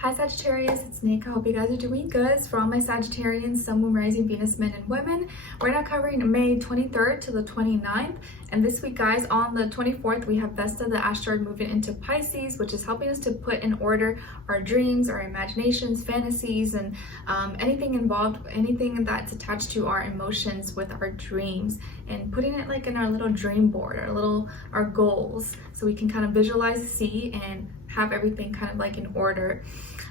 Hi Sagittarius, it's Nick. I hope you guys are doing good. It's for all my Sagittarians, Sun, Moon, Rising, Venus, men, and women. We're now covering May 23rd to the 29th. And this week, guys, on the 24th, we have Vesta, the asteroid, moving into Pisces, which is helping us to put in order our dreams, our imaginations, fantasies, and anything involved, anything that's attached to our emotions with our dreams, and putting it like in our little dream board, our goals, so we can kind of visualize, see, and have everything kind of like in order.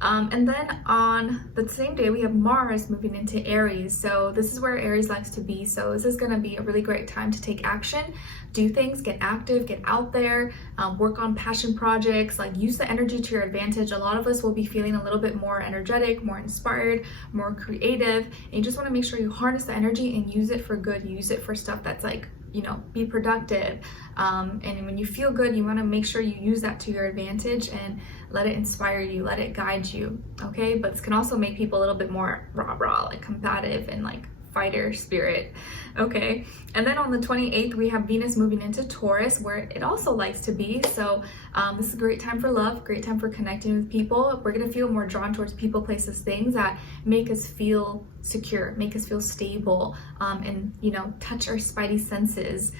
And then on the same day, we have Mars moving into Aries. So this is where Aries likes to be. So this is going to be a really great time to take action, do things, get active, get out there, work on passion projects, like use the energy to your advantage. A lot of us will be feeling a little bit more energetic, more inspired, more creative. And you just want to make sure you harness the energy and use it for good. Use it for stuff that's like, you know, be productive. And when you feel good, you want to make sure you use that to your advantage and let it inspire you, let it guide you. Okay, but this can also make people a little bit more rah-rah, like combative and like fighter spirit. Okay, and then on the 28th, we have Venus moving into Taurus, where it also likes to be. So this is a great time for love, great time for connecting with people. We're gonna feel more drawn towards people, places, things that make us feel secure, make us feel stable, and you know, touch our spidey senses,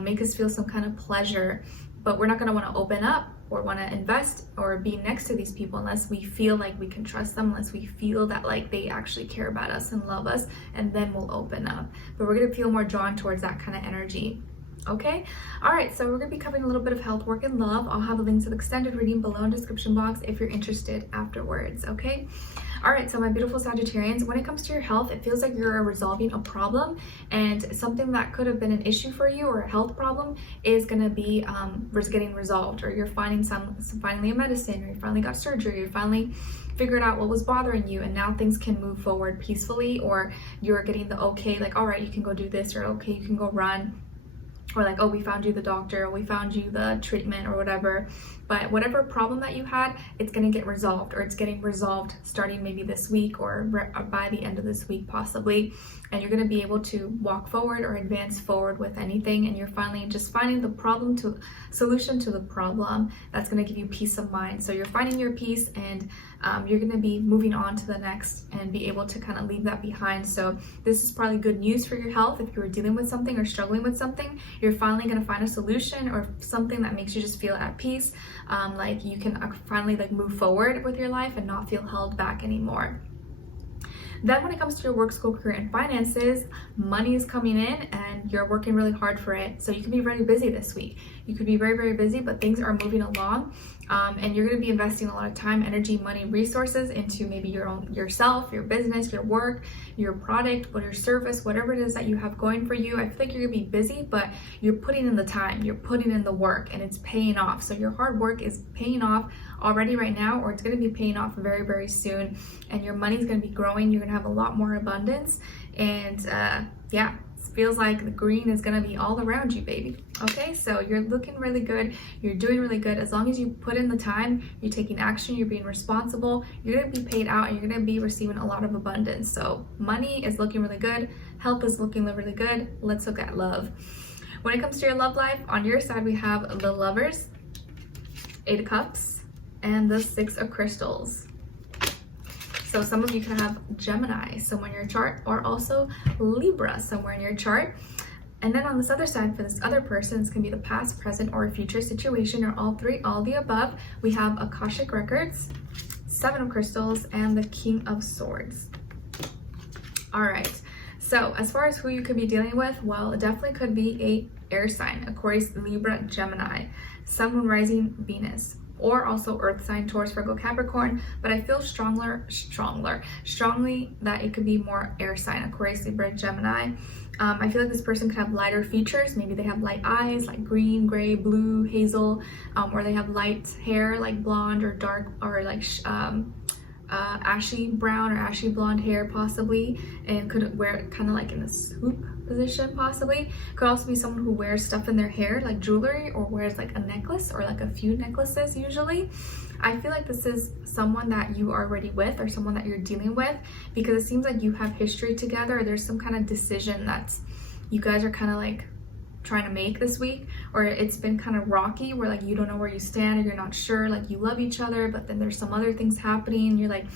make us feel some kind of pleasure. But we're not gonna want to open up or want to invest or be next to these people unless we feel like we can trust them, unless we feel that like they actually care about us and love us, and then we'll open up. But we're gonna feel more drawn towards that kind of energy. Okay, all right, so we're gonna be covering a little bit of health, work, and love. I'll have a link to the extended reading below in the description box if you're interested afterwards. Okay, all right, so my beautiful Sagittarians, when it comes to your health, it feels like you're resolving a problem, and something that could have been an issue for you or a health problem is gonna be getting resolved, or you're finding finally a medicine, or you finally got surgery, you finally figured out what was bothering you, and now things can move forward peacefully, or you're getting the okay, like, all right, you can go do this, or okay, you can go run. Or like, oh, we found you the doctor, or we found you the treatment, or whatever. But whatever problem that you had, it's gonna get resolved, or it's getting resolved starting maybe this week, or by the end of this week possibly. And you're gonna be able to walk forward or advance forward with anything, and you're finally just finding the solution to the problem that's gonna give you peace of mind. So you're finding your peace, and you're gonna be moving on to the next and be able to kind of leave that behind. So this is probably good news for your health. If you were dealing with something or struggling with something, you're finally gonna find a solution, or something that makes you just feel at peace. Like you can finally like move forward with your life and not feel held back anymore. Then when it comes to your work, school, career, and finances, money is coming in and you're working really hard for it. So you can be very busy this week. You could be very, very busy, but things are moving along. And you're going to be investing a lot of time, energy, money, resources into maybe yourself, your business, your work, your product, or your service, whatever it is that you have going for you. I feel like you're going to be busy, but you're putting in the time, you're putting in the work, and it's paying off. So your hard work is paying off already right now, or it's going to be paying off very, very soon. And your money is going to be growing. You're going to have a lot more abundance. And yeah, it feels like the green is going to be all around you, baby. Okay, so you're looking really good, you're doing really good. As long as you put in the time, you're taking action, you're being responsible, you're going to be paid out, and you're going to be receiving a lot of abundance. So money is looking really good, health is looking really good. Let's look at love. When it comes to your love life, on your side we have the Lovers, 8 of Cups, and the 6 of Crystals. So some of you can have Gemini somewhere in your chart, or also Libra somewhere in your chart. And then on this other side, for this other person, this can be the past, present, or future situation, or all three, all the above. We have Akashic Records, 7 of Crystals, and the King of Swords. All right, so as far as who you could be dealing with, well, it definitely could be a air sign, Aquarius, Libra, Gemini, Sun, Moon, Rising, Venus, or also Earth sign, Taurus, Virgo, Capricorn. But I feel strongly that it could be more air sign, Aquarius, Libra, Gemini. I feel like this person could have lighter features. Maybe they have light eyes, like green, gray, blue, hazel, or they have light hair, like blonde or dark, or like ashy brown or ashy blonde hair possibly, and could wear it kind of like in a swoop position possibly. Could also be someone who wears stuff in their hair, like jewelry, or wears like a necklace or like a few necklaces usually. I feel like this is someone that you are already with, or someone that you're dealing with, because it seems like you have history together. There's some kind of decision that you guys are kind of like trying to make this week, or it's been kind of rocky where like you don't know where you stand, or you're not sure, like you love each other but then there's some other things happening and you're like,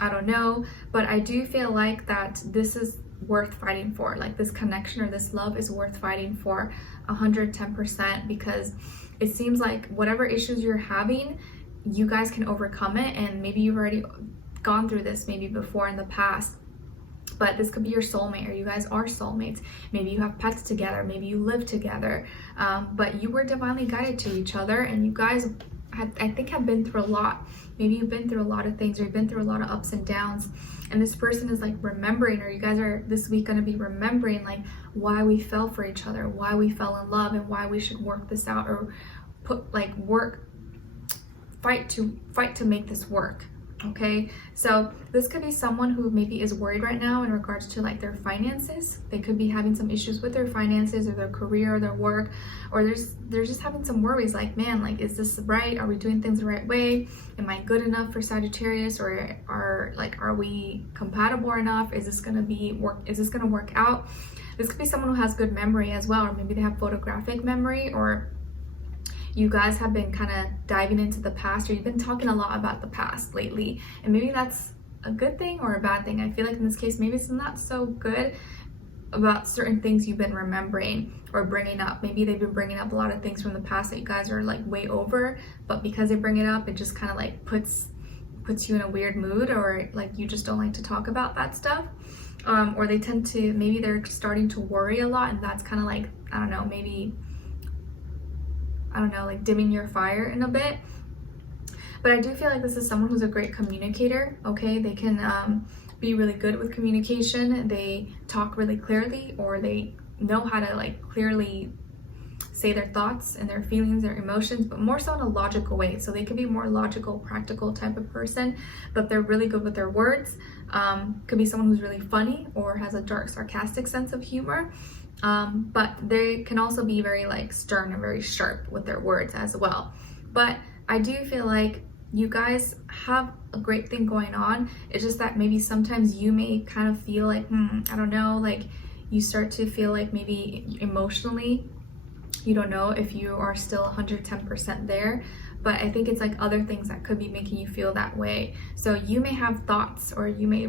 I don't know. But I do feel like that this is worth fighting for. Like this connection or this love is worth fighting for 110%, because it seems like whatever issues you're having, you guys can overcome it. And maybe you've already gone through this maybe before in the past, but this could be your soulmate, or you guys are soulmates. Maybe you have pets together, maybe you live together, but you were divinely guided to each other, and you guys I think have been through a lot. Maybe you've been through a lot of things, or you've been through a lot of ups and downs, and this person is like remembering, or you guys are this week going to be remembering like why we fell for each other, why we fell in love, and why we should work this out, or fight to make this work. Okay, so this could be someone who maybe is worried right now in regards to like their finances. They could be having some issues with their finances, or their career, or their work, or they're just having some worries like, man, like, is this right? Are we doing things the right way? Am I good enough for Sagittarius? Or are we compatible enough? Is this gonna work out? This could be someone who has good memory as well, or maybe they have photographic memory, or you guys have been kind of diving into the past, or you've been talking a lot about the past lately, and maybe that's a good thing or a bad thing. I feel like in this case, maybe it's not so good about certain things you've been remembering or bringing up. Maybe they've been bringing up a lot of things from the past that you guys are like way over, but because they bring it up, it just kind of like puts you in a weird mood, or like you just don't like to talk about that stuff. Or they tend to, maybe they're starting to worry a lot, and that's kind of like, I don't know, like dimming your fire in a bit. But I do feel like this is someone who's a great communicator. Okay, they can be really good with communication. They talk really clearly, or they know how to like clearly say their thoughts and their feelings, their emotions, but more so in a logical way. So they could be more logical, practical type of person, but they're really good with their words. Could be someone who's really funny or has a dark, sarcastic sense of humor. But they can also be very like stern and very sharp with their words as well. But I do feel like you guys have a great thing going on. It's just that maybe sometimes you may kind of feel like, I don't know, like you start to feel like maybe emotionally, you don't know if you are still 110% there. But I think it's like other things that could be making you feel that way. So you may have thoughts, or you may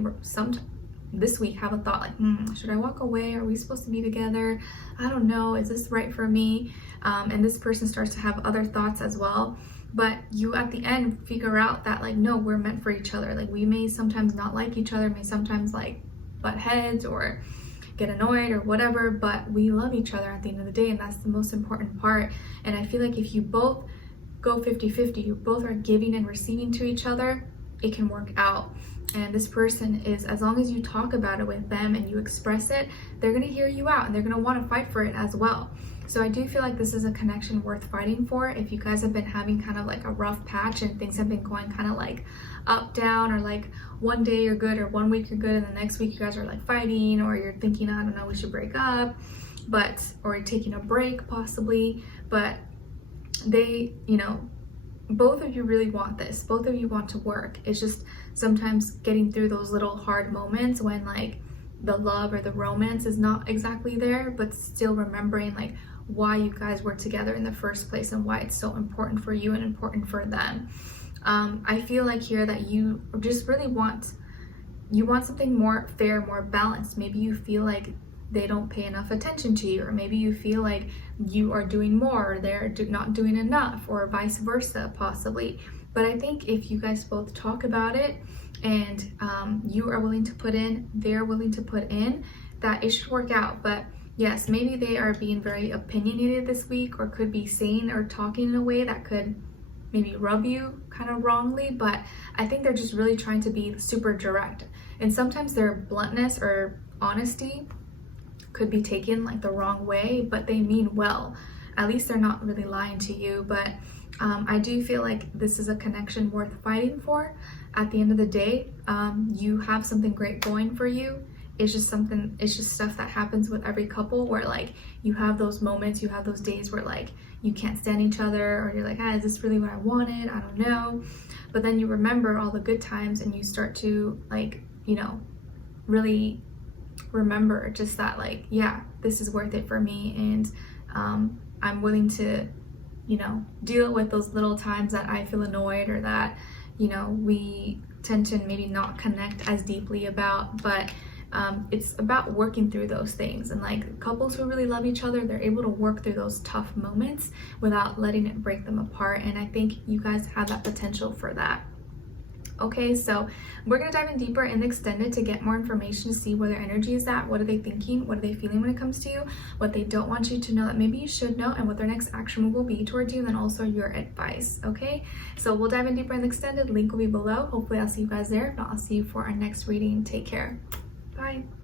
this week have a thought like, should I walk away? Are we supposed to be together? I don't know. Is this right for me? And this person starts to have other thoughts as well. But you at the end figure out that like, no, we're meant for each other. Like we may sometimes not like each other, may sometimes like butt heads or get annoyed or whatever, but we love each other at the end of the day, and that's the most important part. And I feel like if you both go 50-50, you both are giving and receiving to each other, it can work out. And this person is, as long as you talk about it with them and you express it, they're going to hear you out, and they're going to want to fight for it as well. So I do feel like this is a connection worth fighting for. If you guys have been having kind of like a rough patch and things have been going kind of like up, down, or like one day you're good or 1 week you're good and the next week you guys are like fighting, or you're thinking, I don't know, we should break up, or you're taking a break possibly, but they, both of you really want this. Both of you want to work. It's just sometimes getting through those little hard moments when like the love or the romance is not exactly there, but still remembering like why you guys were together in the first place and why it's so important for you and important for them. I feel like here that you just really want something more fair, more balanced. Maybe you feel like they don't pay enough attention to you, or maybe you feel like you are doing more, or they're not doing enough, or vice versa possibly. But I think if you guys both talk about it and you are willing to put in, they're willing to put in, that it should work out. But yes, maybe they are being very opinionated this week, or could be saying or talking in a way that could maybe rub you kind of wrongly, but I think they're just really trying to be super direct. And sometimes their bluntness or honesty could be taken like the wrong way, but they mean well. At least they're not really lying to you. But I do feel like this is a connection worth fighting for. At the end of the day, you have something great going for you. It's just stuff that happens with every couple, where like you have those moments, you have those days where like you can't stand each other, or you're like, is this really what I wanted? I don't know. But then you remember all the good times, and you start to like, really remember just that like, yeah, this is worth it for me, and I'm willing to, you know, deal with those little times that I feel annoyed or that, you know, we tend to maybe not connect as deeply about, but it's about working through those things. And like couples who really love each other, they're able to work through those tough moments without letting it break them apart. And I think you guys have that potential for that. Okay, so we're gonna dive in deeper in the extended to get more information to see where their energy is at, what are they thinking, what are they feeling when it comes to you, what they don't want you to know that maybe you should know, and what their next action move will be towards you, and then also your advice. Okay, so we'll dive in deeper in the extended. Link will be below. Hopefully I'll see you guys there. If not, I'll see you for our next reading. Take care. Bye.